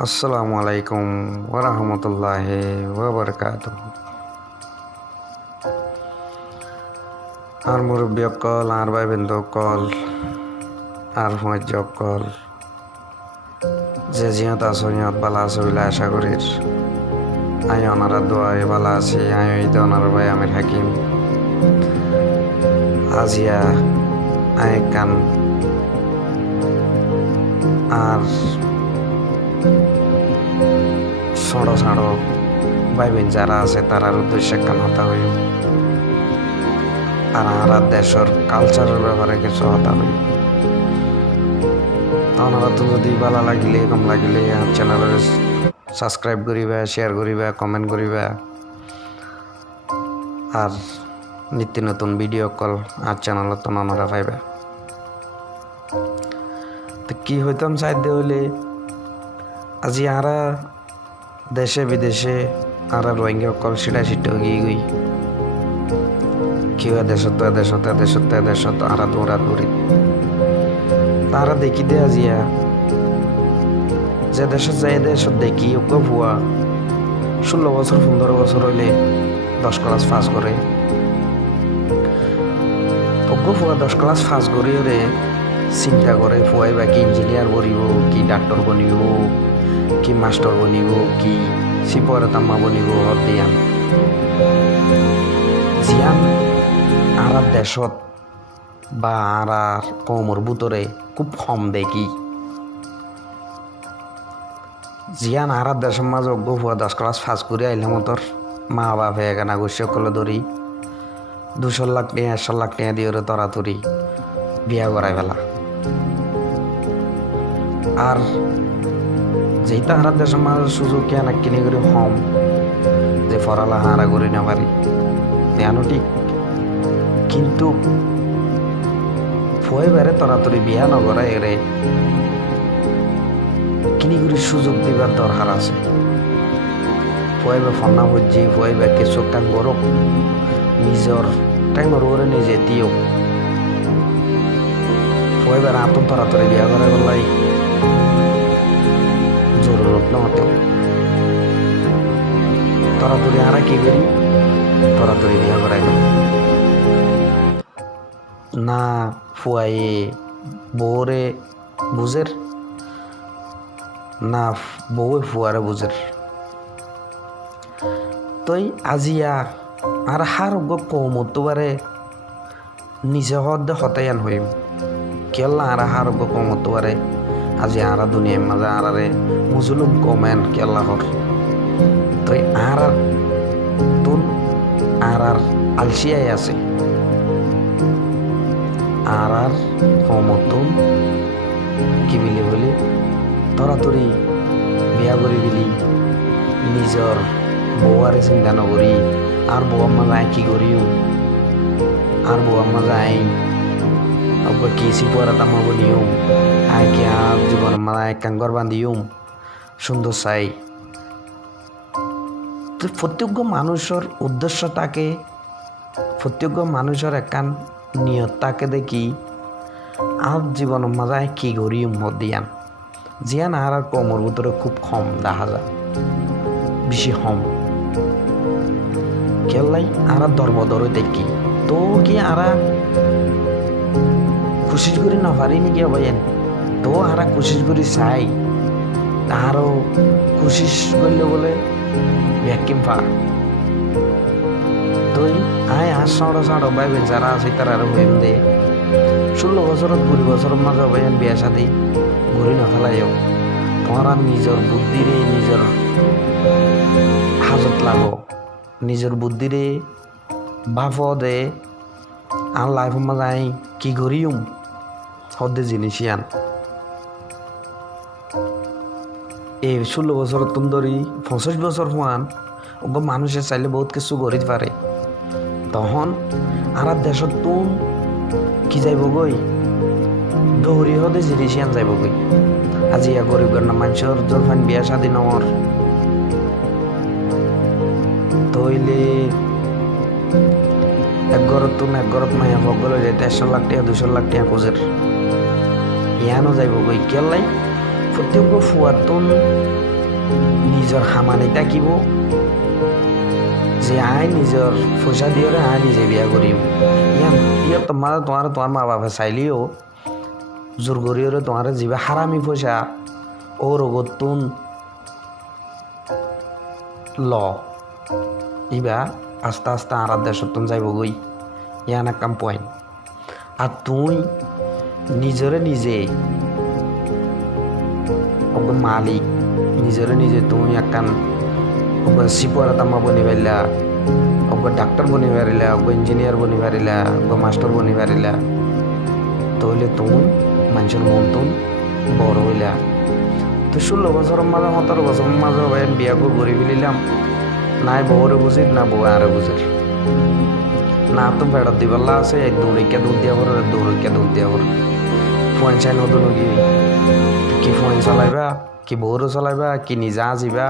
Assalamualaikum warahmatullahi wabarakatuh. আর মুরব্বী অকল আর ভাই বন্ধু অকল আর সমাজ অকল যে জিয়ত আছো ইয়ত বালা আছো বলে আশা করি আই ওনারা দোয়ায় বালা আছি আই ঈদ ওনার ভাই আমির হাকিম আজিয়া আই কান আর ছোড়ো ছাড়ো ভাই বোন যারা আছে তারার উদ্দেশ্যে কান হতা হই আর আমরা দেশের কালচারের ব্যাপারে কিছু হতা হই ওনারা তো যদি ভালো লাগিলে কম লাগিলে চ্যানেলের সাবস্ক্রাইব করিবা শেয়ার করিবা কমেন্ট করিবা আর নিত্য নতুন ভিডিও কল আর চ্যানেলত ওনারা পাইবা তো কি হইতাম সাধ্য হইলে আজি আরা দেশে বিদেশে আরা রোহিঙ্গা কল সিটা সিটো গিয়ে গই কেউ দেশত আরা দৌড়া দৌড়ি তারা দেখি দে আজিয়া যে দেশত যাই দেশত দেখি ওকে ভুয়া 16 বছর 15 বছর হইলে 10 ক্লাস পাস করে ওকে ভুয়া 10 ক্লাস পাস করি রে চিন্তা করে ফুয়াই বা কি ইঞ্জিনিয়ার বনিব কি ডাক্তার বনিব কি মাস্টার বনিব কি সিপর তাম্মা বনিব হদিয়ান জিয়ান আরার দেশত বা আরার কমর ভিতরে খুব কম দেখি জিয়ান আরার দেশের মাঝে অজ্ঞ হওয়া 10 ক্লাস পাস করে আইলাম তোর মা বাপে এখানে গোষ্ঠী সকলে ধরি 200 লাখ নিয়ে 100 লাখ নিয়ে দিয়ে তরাতরি বিয়া করাই ফেলা আর যেটা হারার দেশের মাঝে সুযোগ কেন কিনে করে হম যে ফরালা হারা করে না পারি দেয়ানো ঠিক কিন্তু ফয়েবারে তরাতরি বিয়া নগরা এরে কিনি করে সুযোগ দিবার দরকার আছে ফয়েবা ফন্না বুঝছি ফয়েবা কিছু টাইম গরক নিজের টাইমের ওরে নিজে দিও ফয়েবার আতন তরাতরি বিয়া করে বললাই জরুরত নতেও তরাতরি আরা কি করি তরাতরি বিয়া করাই না ফুয়ায়ে বউরে বুঝের না বউ ফুয়ারে বুঝের তই আজিয়া আর হার কমতবারে নিজে হদে হতায়ান হইম কেলা আর হার কমতবারে আজি আরা দুনিয়ার মাঝে আরারে মুজুলুম কমেন কেলা হর তই আর তুন আর আলসিয়াই আছে আর কমতুন কি বিলি বলি তরাতরি বিয়া করি বিলি নিজর বউয়ারে চিন্তা নকরি আর বউয়ার মাঝে আই কি করিও আর বউয়ার মাঝে আই কি সিপরা তামাব নিয়ম আই কি আর জীবনের মাঝে আই কাঙ্গর বান্ধিও সুন্দর চাই তো প্রত্যেক মানুষের উদ্দেশ্য থাকে প্রত্যেক মানুষের একান নিয়ত তাকে দেখি আর জীবনের মাঝে কি করি দিয়ান জিয়ান আর কমর ভিতরে খুব কম দেখা যায় বেশি কম কেলাই আর দরবদরে দেখি তো কি আর কোশিশ করি না পারি নাকি ভাইয়েন তো আর কোশিশ করি চাই তারও কোশিশ করলে বলে ভ্যাকিম পা তুই আয় আর সাড়ো বাইবে যারা আছে তারা আরো হইম দে 16 বছরত 20 বছরের মাঝে ভাইয়েন বিয়া শাদি ঘুরি না ফেলাইও তোমার নিজের বুদ্ধিরে নিজের হাজত লাগো নিজের বুদ্ধিরে বাপ দে আর লাইফের মাঝে আই কি করিম হদে জিনিসই আন এই 16 বছর তুম ধরি 65 বছর হওয়ান ওগো মানুষের চাইলে বহুত কিছু করিতে পারে তখন আর দেশত তুম কি যাইব গই দৌড়ি হদে জিনিস আন যাইব গই আজি গরিব না মানুষের জলফান বিয়া শাদি নমর তইলে এক ঘরত মাইয়া ভগল যেতে 100 লাখ টাকা 200 লাখ টাকা কোজের ইয়ানো যাইব গই কেলাই প্রত্যেক ফুয়াতন নিজের হামানি থাকিব যে আই নিজের পয়সা দিয়ে আই নিজে বিয়া করিম ইয়ার তোমার মা বাবা চাইলেও জোর করিও তোমার যিবা হারামি পয়সা ও রোগতুন ল ইবা আস্তে আস্তে আর দেশতুন যাইব গই ইয়ান কাম পয়েন্ট আর তুই নিজরে নিজে মালিক নিজরে নিজে তুই একখান সিপর তামা বনি পারিলা ডাক্তার বনি পারিলা ইঞ্জিনিয়ার বনি পারিলা মাস্টার বনি পারিলা তাহলে তুই মানুষের মন তুন বড় হইলা তো 16 বছরের মাঝে 17 বছরের মাঝে ভাই বিয়া করে ফেলিলাম নাই বউরে বুঝি না বউ আরে বুঝে না তো ফেরত দিবাল্লা আছে দৌড়িকা দুধ দিয়া পড়ে দৌড়িকা দুধ দিয়া পড়ে ফোন চাই নতুন কি ফোন চলাইবা কি বউরও চলাইবা কি নিজা যাবা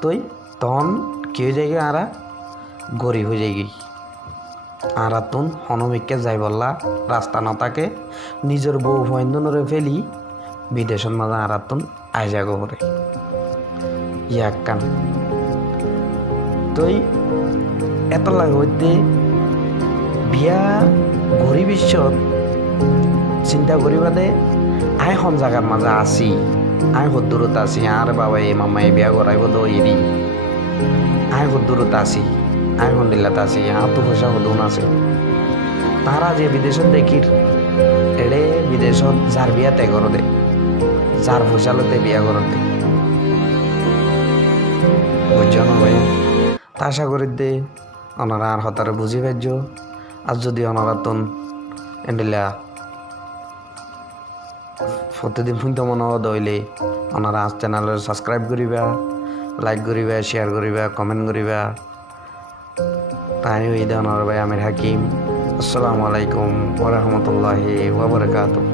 তুই তখন কি হয়ে যাই আরা গরিব হয়ে যাই আর তুন হনমিককে যাই বললা রাস্তা নতাকে নিজের বউ ফোনরে ফেলি বিদেশের মাঝে আর তুন আইজা গোবরে ইয়াক কান তুই এত লাগে হইতে বিয়া ঘড়ি বিশ্বত চিন্তা করিবা দে আই হন জায়গার মাঝে আসি আই হদ্দূরত আছি আর বাবা এই মামা এই বিয়া করাইব দো এরি আই হদ্দূরত আছি আই হন্ডিল্লাত আছি তো পয়সা হদুন আছে তারা যে বিদেশত দেখির এড়ে বিদেশত যার বিয়া তে করো দে যার পয়সা লতে বিয়া করো দে বুঝছো না ভাই তা আশা করি দে ওনারা আর হতারে বুঝি পাইছ আর যদি ওনারা তুন এন্ডিলা প্রতিদিন শুনতে মনে দইলে ওনারা আজ চ্যানেলের সাবস্ক্রাইব করিবা লাইক করিবা শেয়ার করিবা কমেন্ট করিবা তাই ওই দে ওনার ভাই আমির হাকিম আসসালামু আলাইকুম ওয়া রাহমাতুল্লাহি ওয়া বারাকাতুহু।